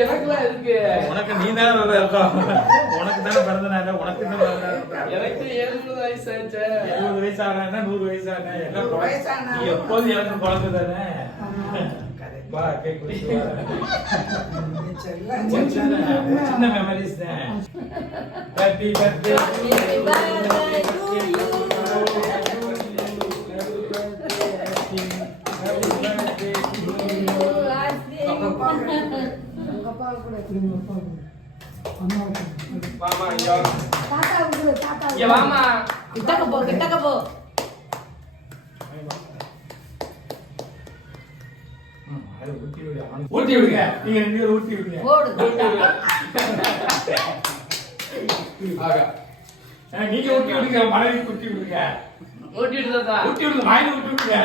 எனக்குலாம் இருக்கு. உனக்கு நீ தானே இருக்கோம். உனக்கு தானே பிறந்த நாள். உனக்கு தான் எனக்கு 70 வயசு ஆச்சு. 70 வயசு ஆனா 100 வயசு ஆனா என்ன நீ எப்போது எனக்கு குழந்தை தானே. வா கேக் குடிச்சு சின்ன மெமரிஸ் தான். ஹாப்பி பர்த்டே மாமா ஐயா ஏ மாமா கிட்டக்க போ ஊட்டி விடுங்க. நீங்க 2 பேரும் ஊட்டி விடுங்க. ஆகா நீங்க ஊட்டி விடுங்க. மனைவி ஊட்டி விடுங்க. ஓட்டிட்டு தான் ஊட்டி விடுங்க. வாயில ஊட்டி விடுங்க.